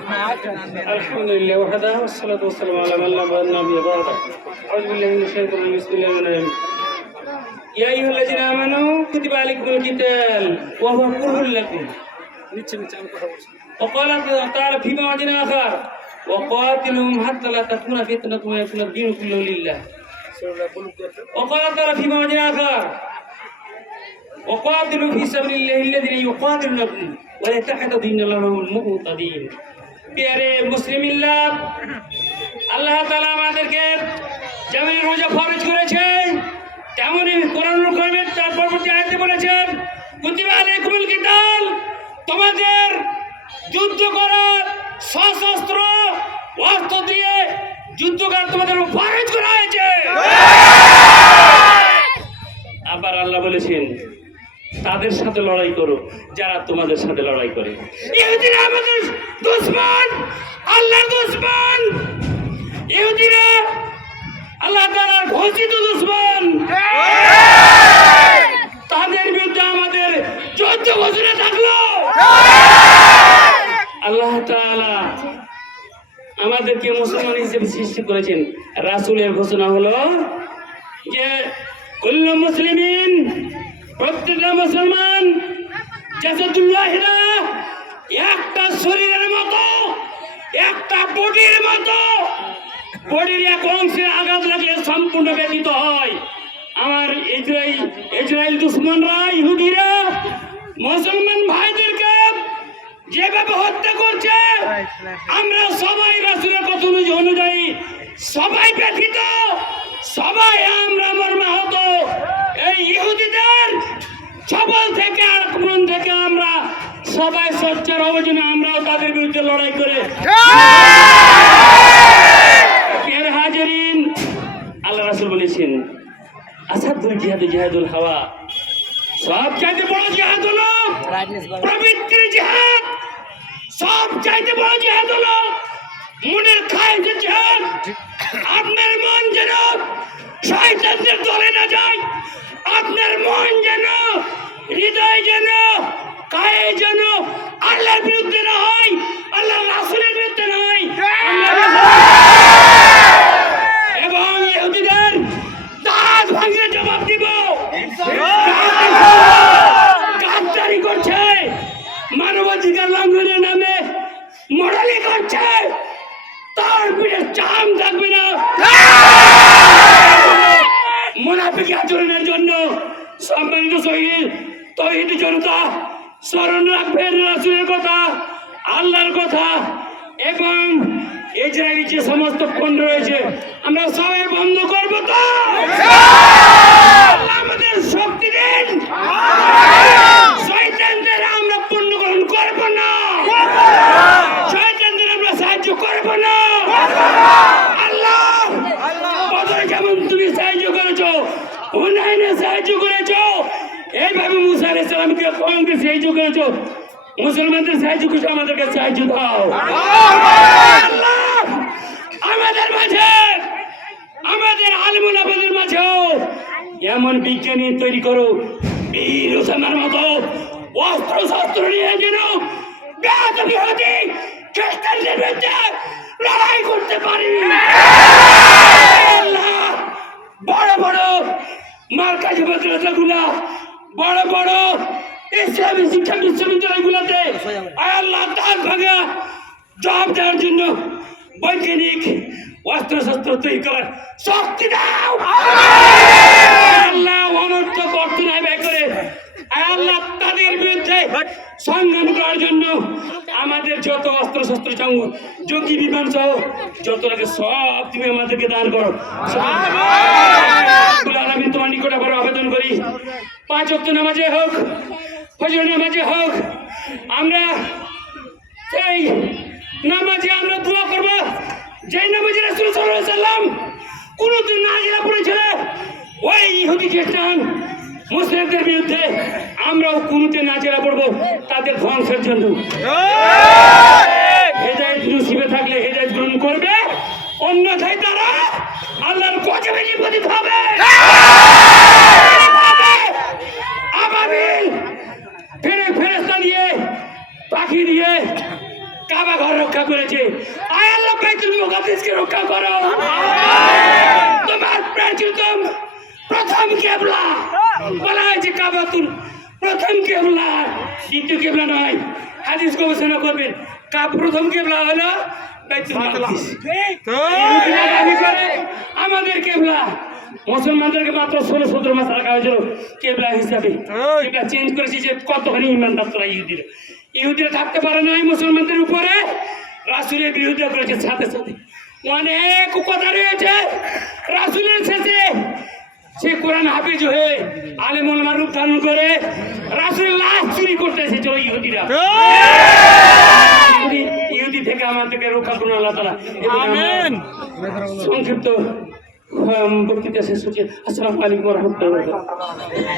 আলহামদুলিল্লাহ ওয়াহদা ওয়াসসালাতু ওয়াসসালামু আলা মান লা নাবিয়্যা বা'দা আউযু বিল্লাহি মিনাশ শাইতানির রাজিম বিসমিল্লাহির রহমানির রহিম ইয়া আইয়ুহাল্লাযীনা আমানু কুতিবা আলাইকুমুল কিতাল ওয়া হুয়া কুরহুল লাকুম নিচে আমি কথা বলছি وقال تعالى في موضع آخر وقاتلهم حتى لا تكون فتنة ويكون الدين كله لله وقال تعالى في موضع آخر وقاتلوا في سبيل الله الذين يقاتلونكم ولا تحتدين لهم المعتدين প্রিয় মুসলিমিল্লাহ আল্লাহ তাআলা আমাদেরকে যেমন রোজা ফরজ করেছেন তেমনি কোরআনুল কারীমের তার পরবর্তী আয়াতে বলেছেন কুতিবা আলাইকুমুল কিতাল তোমাদের যুদ্ধ করার সশস্ত্র অস্ত্র দিয়ে যুদ্ধ করার তোমাদের ফরজ করা হয়েছে। আবার আল্লাহ বলেছেন তাদের সাথে লড়াই করো যারা তোমাদের সাথে লড়াই করে। ইহুদিরা আমাদের দুশমন, আল্লাহর দুশমন। ইহুদিরা আল্লাহ তাআলার ঘোষিত দুশমন। তাদের বিরুদ্ধে আমাদের যুদ্ধ ঘোষণা থাকলো। আল্লাহ তাআলা আমাদেরকে মুসলমান হিসেবে সৃষ্টি করেছেন। রাসূলের ঘোষণা হলো যে কুল্লু মুসলিমিন প্রত্যেকটা মুসলমান জাসাদুল্লাহিরা একটা শরীরের মতো, একটা বডির মতো। বডির এক অংশে আঘাত লাগলে সম্পূর্ণ ব্যতীত হয়। আমার ইসরায়েল দুশমনরা ইহুদিরা মুসলমান ভাইদেরকে যেভাবে হত্যা করছে আমরা সবাই রাসূলের কথা অনুযায়ী সবাই ব্যথিত, সবাই আমরা মর্মাহত। এই ইহুদিদের ছবল থেকে আক্রমণ থেকে আমরা সবাই সোচ্চার হব যেন আমরাও তাদের বিরুদ্ধে লড়াই করে। হাজিরিন, আল্লাহ রাসূল বলেছেন আসাদুল জিহাদ জিহাদুল হাওয়া, সব চাইতে বড় জিহাদ হলো প্রবৃত্তির জিহাদ। সব চাইতে বড় জিহাদ হলো মনের খায়েশের জিহাদ। আপনার মন যেন শয়তানদের দলে না যায়, আপনার মন যেন, হৃদয় যেন, কায়ে যেন আল্লাহর বিরুদ্ধে না হয়, আল্লাহর রাসূলের বিরুদ্ধে না হয়। এবং ইহুদিদের দাঁত ভাঙিয়ে জবাব দিব। গাদ্দারি করছে, মানবাধিকার লঙ্ঘনের নামে মোড়ালি করছে, তার পিঠে চাম থাকবে না। মুনাফিকি আচরণের জন্য সম্মানিত শহীদ তৌহিদি জনতা স্মরণ রাখবেন রাসূলের কথা, আল্লাহর কথা এবং ইসরায়েলি যে সমস্ত পণ্য রয়েছে আমরা সবাই বন্ধ করবো তো? আমাদের শক্তি দিন, শয়তানদের আমরা পণ্য গ্রহণ করবো না, শয়তানদের আমরা সাহায্য করবো না। আল্লাহ বদরে যেমন তুমি সাহায্য করেছো, হুনাইনে সাহায্য করেছো, এইভাবে মুসা আলাইহিস সালামকে কওমকে সাহায্য করেছো, মুসলমানদের সাহায্য করেছো, আমাদেরকে সাহায্য দাও। আল্লাহ আমাদের মাঝে, আমাদের আলেমুল আমাদের মাঝেও এমন বিজ্ঞানী তৈরি করো বীর ওসামার মতো অস্ত্র শস্ত্র নিয়ে যেন বেয়াদবি হতে খ্রিস্টানদের বিরুদ্ধে লড়াই করতে পারি। আল্লাহ বড় বড় মার্কাজি মাদ্রাসাগুলা, বড় বড় ইসলামী শিক্ষা বিশ্ববিদ্যালয়গুলোতে আল্লাহ দাঁত ভাঙা জবাব দেওয়ার জন্য বৈজ্ঞানিক অস্ত্র শস্ত্র তৈরি করার শক্তি দাও। আল্লাহ অনর্থক অর্থ নাই ব্যয় করে আল্লাহ তাদের বিরুদ্ধে সংগ্রাম করার জন্য আমাদের যত অস্ত্র শস্ত্র জঙ্গি বিমান সহ যত লাগে সব তুমি আমাদেরকে দান করো। আমি তোমার নিকট আবার আবেদন করি, 5 ওয়াক্ত নামাজে হোক, ফজর নামাজে হোক, আমরা সেই নামাজে আমরা দোয়া করবো যে নামাজে রাসূল সাল্লাল্লাহু আলাইহি ওয়াসাল্লাম কুনুতে নাজিলা পড়েছিল। ওই ইহুদি খ্রিস্টান মুসলিমদের বিরুদ্ধে আমরাও কুনুতে নাজিলা পড়বো তাদের ধ্বংসের জন্য। হেদায়েত নসিবে থাকলে হেদায়েত গ্রহণ করবে, অন্যথায় তারা আল্লাহর গজবে নিপতিত হবে। আবাবিল ফেরেশতা দিয়ে, পাখি দিয়ে কাবা ঘর রক্ষা রক্ষা করেছে। আয় আল্লাহ বাইতুল মুকাদ্দাসকে রক্ষা করো। তোমার প্রাচীনতম প্রথম কিবলা বলা হয়েছে কাবাতুল প্রথম কিবলা, দ্বিতীয় কিবলা নয়। হাদিস গবেষণা করবেন, প্রথম কিবলা হলো বাইতুল মুকাদ্দাস। ইহুদিরা দাবি করে আমাদের কিবলা, মুসলমানদেরকে মাত্র 16-17 মাস রাখা হয়েছিল কেবলা হিসাবে। এটা চেঞ্জ করেছে যে কতখানি ইমানদার তোরা ইহুদিরা থাকতে পারে না মুসলমানদের উপরে, রাসূলের বিরোধিতা করেছে। সাথে সাথে অনেক কথা রয়েছে রাসূলের শেষে সে কোরআন হাফেজ হয়ে আলেম ওলামার রূপ ধারণ করে রাসূলের লাশ চুরি করতে এসেছিল ইহুদিরা। ইহুদি থেকে আমাদেরকে রক্ষা করুন আল্লাহ তাআলা। আমিন। সংক্ষিপ্ত বক্তৃতা শেষ হচ্ছে। আসসালামু আলাইকুম ওয়া রাহমাতুল্লাহি ওয়া বারাকাতুহু।